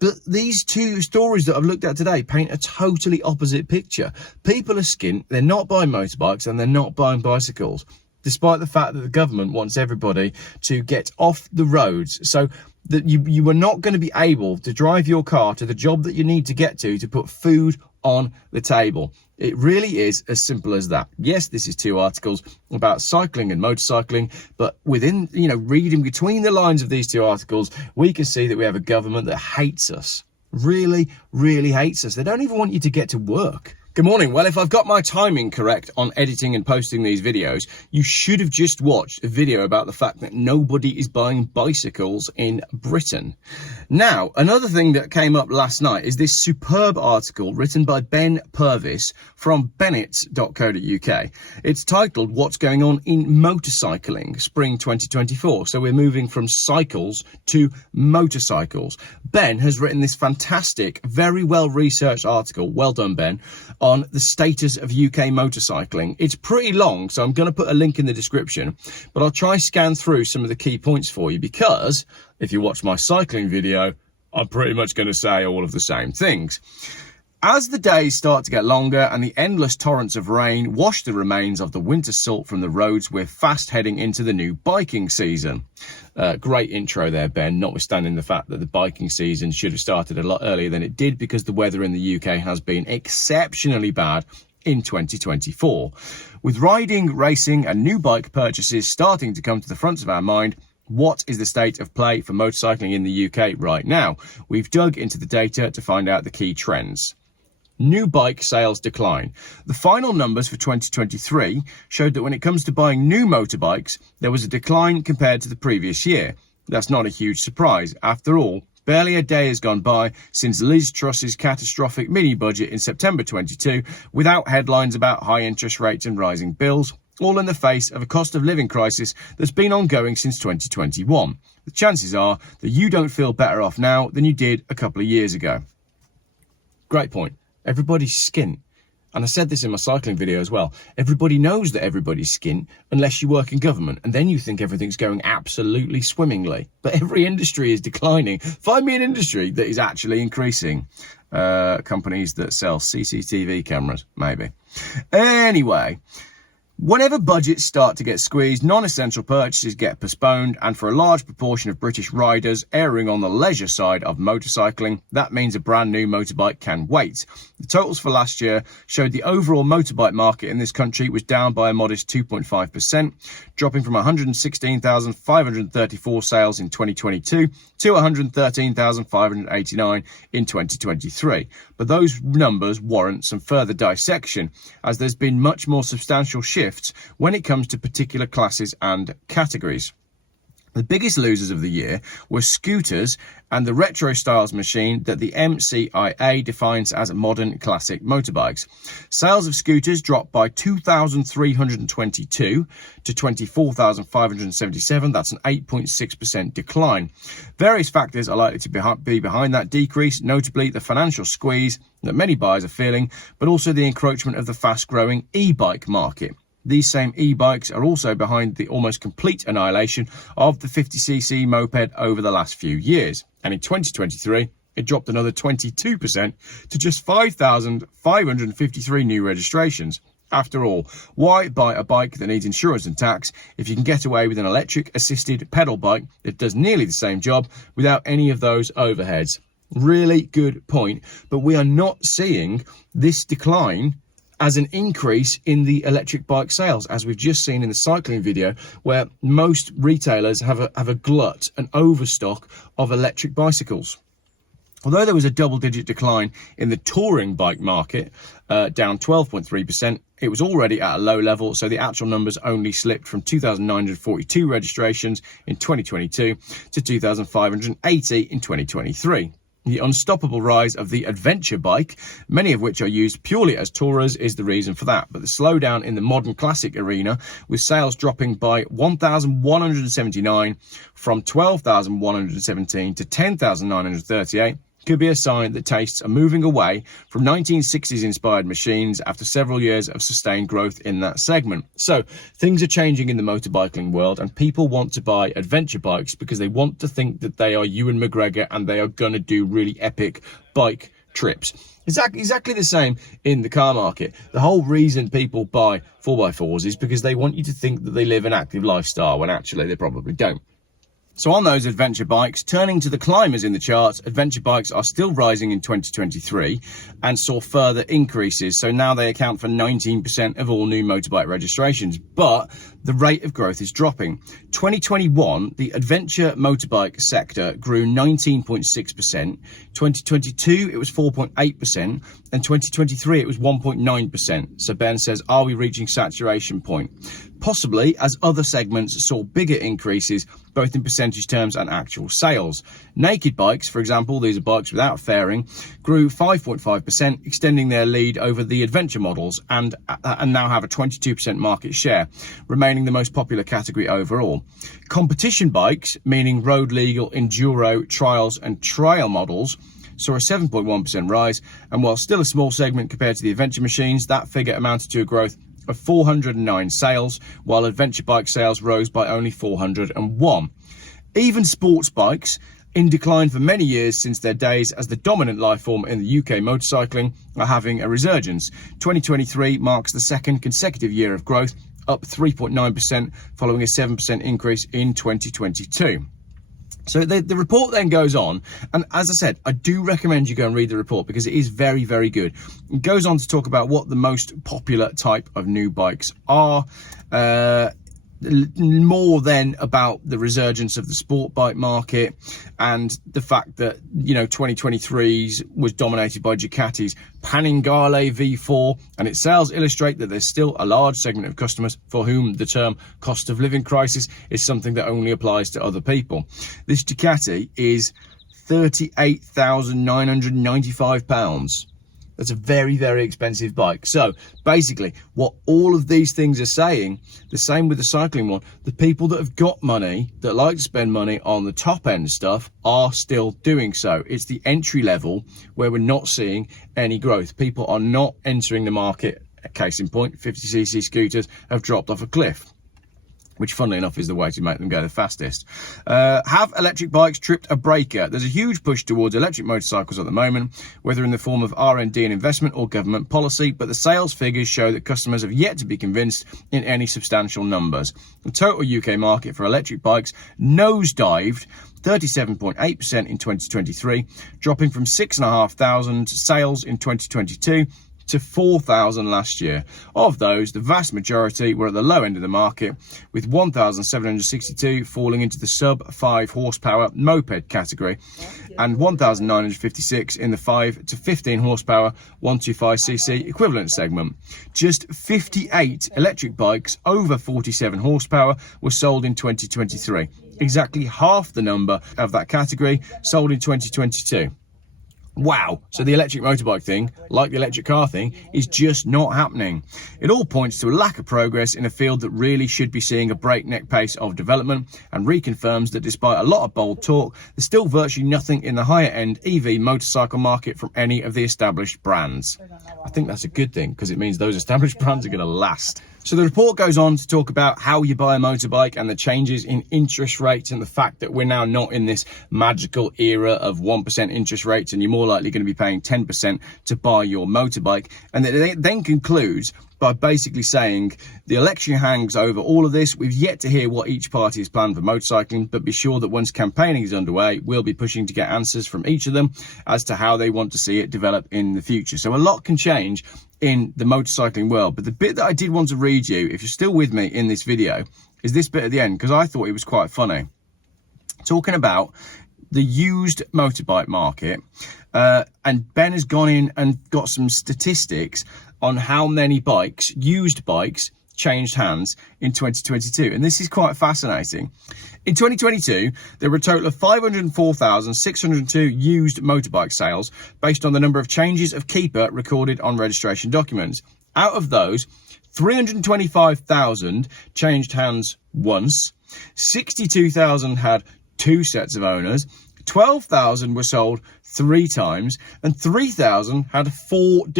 But these two stories that I've looked at today paint a totally opposite picture. People are skint, they're not buying motorbikes and they're not buying bicycles, despite the fact that the government wants everybody to get off the roads so that you are not going to be able to drive your car to the job that you need to get to put food on the table. It really is as simple as that. Yes, this is two articles about cycling and motorcycling, but within, reading between the lines of these two articles, we can see that we have a government that hates us. Really, really hates us. They don't even want you to get to work. Good morning. Well, if I've got my timing correct on editing and posting these videos, you should have just watched a video about the fact that nobody is buying bicycles in Britain. Now, another thing that came up last night is this superb article written by Ben Purvis from bennett.co.uk. It's titled "What's Going On in Motorcycling Spring 2024." So we're moving from cycles to motorcycles. Ben has written this fantastic, very well researched article. Well done, Ben. On the status of UK motorcycling. It's pretty long, so I'm going to put a link in the description, but I'll try scan through some of the key points for you, because if you watch my cycling video, I'm pretty much going to say all of the same things. As the days start to get longer and the endless torrents of rain wash the remains of the winter salt from the roads, we're fast heading into the new biking season. Great intro there, Ben, notwithstanding the fact that the biking season should have started a lot earlier than it did, because the weather in the UK has been exceptionally bad in 2024. With riding, racing and new bike purchases starting to come to the front of our mind, what is the state of play for motorcycling in the UK right now? We've dug into the data to find out the key trends. New bike sales decline. The final numbers for 2023 showed that when it comes to buying new motorbikes, there was a decline compared to the previous year. That's not a huge surprise. After all, barely a day has gone by since Liz Truss's catastrophic mini-budget in September 22 without headlines about high interest rates and rising bills, all in the face of a cost of living crisis that's been ongoing since 2021. The chances are that you don't feel better off now than you did a couple of years ago. Great point. Everybody's skint. And I said this in my cycling video as well. Everybody knows that everybody's skint unless you work in government, and then you think everything's going absolutely swimmingly. But every industry is declining. Find me an industry that is actually increasing. Companies that sell CCTV cameras, maybe. Anyway, whenever budgets start to get squeezed, non-essential purchases get postponed, and for a large proportion of British riders erring on the leisure side of motorcycling, that means a brand new motorbike can wait. The totals for last year showed the overall motorbike market in this country was down by a modest 2.5%, dropping from 116,534 sales in 2022 to 113,589 in 2023. But those numbers warrant some further dissection, as there's been much more substantial shifts when it comes to particular classes and categories. The biggest losers of the year were scooters and the retro styles machine that the MCIA defines as modern classic motorbikes. Sales of scooters dropped by 2,322 to 24,577. That's an 8.6% decline. Various factors are likely to be behind that decrease, notably the financial squeeze that many buyers are feeling, but also the encroachment of the fast-growing e-bike market. These same e-bikes are also behind the almost complete annihilation of the 50cc moped over the last few years. And in 2023, it dropped another 22% to just 5,553 new registrations. After all, why buy a bike that needs insurance and tax if you can get away with an electric-assisted pedal bike that does nearly the same job without any of those overheads? Really good point, but we are not seeing this decline as an increase in the electric bike sales, as we've just seen in the cycling video, where most retailers have a glut, an overstock of electric bicycles. Although there was a double-digit decline in the touring bike market, down 12.3%, it was already at a low level, so the actual numbers only slipped from 2,942 registrations in 2022 to 2,580 in 2023. The unstoppable rise of the adventure bike, many of which are used purely as tourers, is the reason for that. But the slowdown in the modern classic arena, with sales dropping by 1,179 from 12,117 to 10,938, could be a sign that tastes are moving away from 1960s inspired machines after several years of sustained growth in that segment. So things are changing in the motorbiking world, and people want to buy adventure bikes because they want to think that they are Ewan McGregor and they are going to do really epic bike trips. Exactly the same in the car market. The whole reason people buy 4x4s is because they want you to think that they live an active lifestyle when actually they probably don't. So on those adventure bikes, turning to the climbers in the charts, adventure bikes are still rising in 2023 and saw further increases. So now they account for 19% of all new motorbike registrations, but the rate of growth is dropping. 2021, the adventure motorbike sector grew 19.6%. 2022, it was 4.8%. And 2023, it was 1.9%. So Ben says, are we reaching saturation point? Possibly, as other segments saw bigger increases, both in percentage terms and actual sales. Naked bikes, for example, these are bikes without fairing, grew 5.5%, extending their lead over the adventure models and now have a 22% market share, remaining the most popular category overall. Competition bikes, meaning road legal, enduro, trials and trail models, saw a 7.1% rise, and while still a small segment compared to the adventure machines, that figure amounted to a growth of 409 sales, while adventure bike sales rose by only 401. Even sports bikes, in decline for many years since their days as the dominant life form in the UK motorcycling, are having a resurgence. 2023 marks the second consecutive year of growth, up 3.9%, following a 7% increase in 2022. So the report then goes on, and as I said, I do recommend you go and read the report because it is very, very good. It goes on to talk about what the most popular type of new bikes are, more than about the resurgence of the sport bike market and the fact that, 2023's was dominated by Ducati's Panigale V4, and its sales illustrate that there's still a large segment of customers for whom the term cost of living crisis is something that only applies to other people. This Ducati is £38,995. That's a very, very expensive bike. So basically what all of these things are saying, the same with the cycling one, the people that have got money, that like to spend money on the top end stuff, are still doing so. It's the entry level where we're not seeing any growth. People are not entering the market. A case in point, 50cc scooters have dropped off a cliff, which funnily enough is the way to make them go the fastest. Have electric bikes tripped a breaker? There's a huge push towards electric motorcycles at the moment, whether in the form of R&D and investment or government policy, but the sales figures show that customers have yet to be convinced in any substantial numbers. The total UK market for electric bikes nosedived 37.8% in 2023, dropping from 6,500 sales in 2022 to 4,000 last year. Of those, the vast majority were at the low end of the market, with 1,762 falling into the sub 5 horsepower moped category and 1,956 in the 5 to 15 horsepower 125cc equivalent segment. Just 58 electric bikes over 47 horsepower were sold in 2023, exactly half the number of that category sold in 2022. Wow. So the electric motorbike thing, like the electric car thing, is just not happening. It all points to a lack of progress in a field that really should be seeing a breakneck pace of development, and reconfirms that despite a lot of bold talk, there's still virtually nothing in the higher end EV motorcycle market from any of the established brands. I think that's a good thing because it means those established brands are going to last. So the report goes on to talk about how you buy a motorbike and the changes in interest rates, and the fact that we're now not in this magical era of 1% interest rates and you're more likely going to be paying 10% to buy your motorbike. And it then concludes by basically saying the election hangs over all of this. We've yet to hear what each party has planned for motorcycling, but be sure that once campaigning is underway, we'll be pushing to get answers from each of them as to how they want to see it develop in the future. So a lot can change in the motorcycling world, but the bit that I did want to read you, if you're still with me in this video, is this bit at the end, because I thought it was quite funny. Talking about the used motorbike market, and Ben has gone in and got some statistics on how many bikes, used bikes, changed hands in 2022, and this is quite fascinating. In 2022, there were a total of 504,602 used motorbike sales based on the number of changes of keeper recorded on registration documents. Out of those, 325,000 changed hands once, 62,000 had two sets of owners, 12,000 were sold 3 times, and 3,000 had 4 different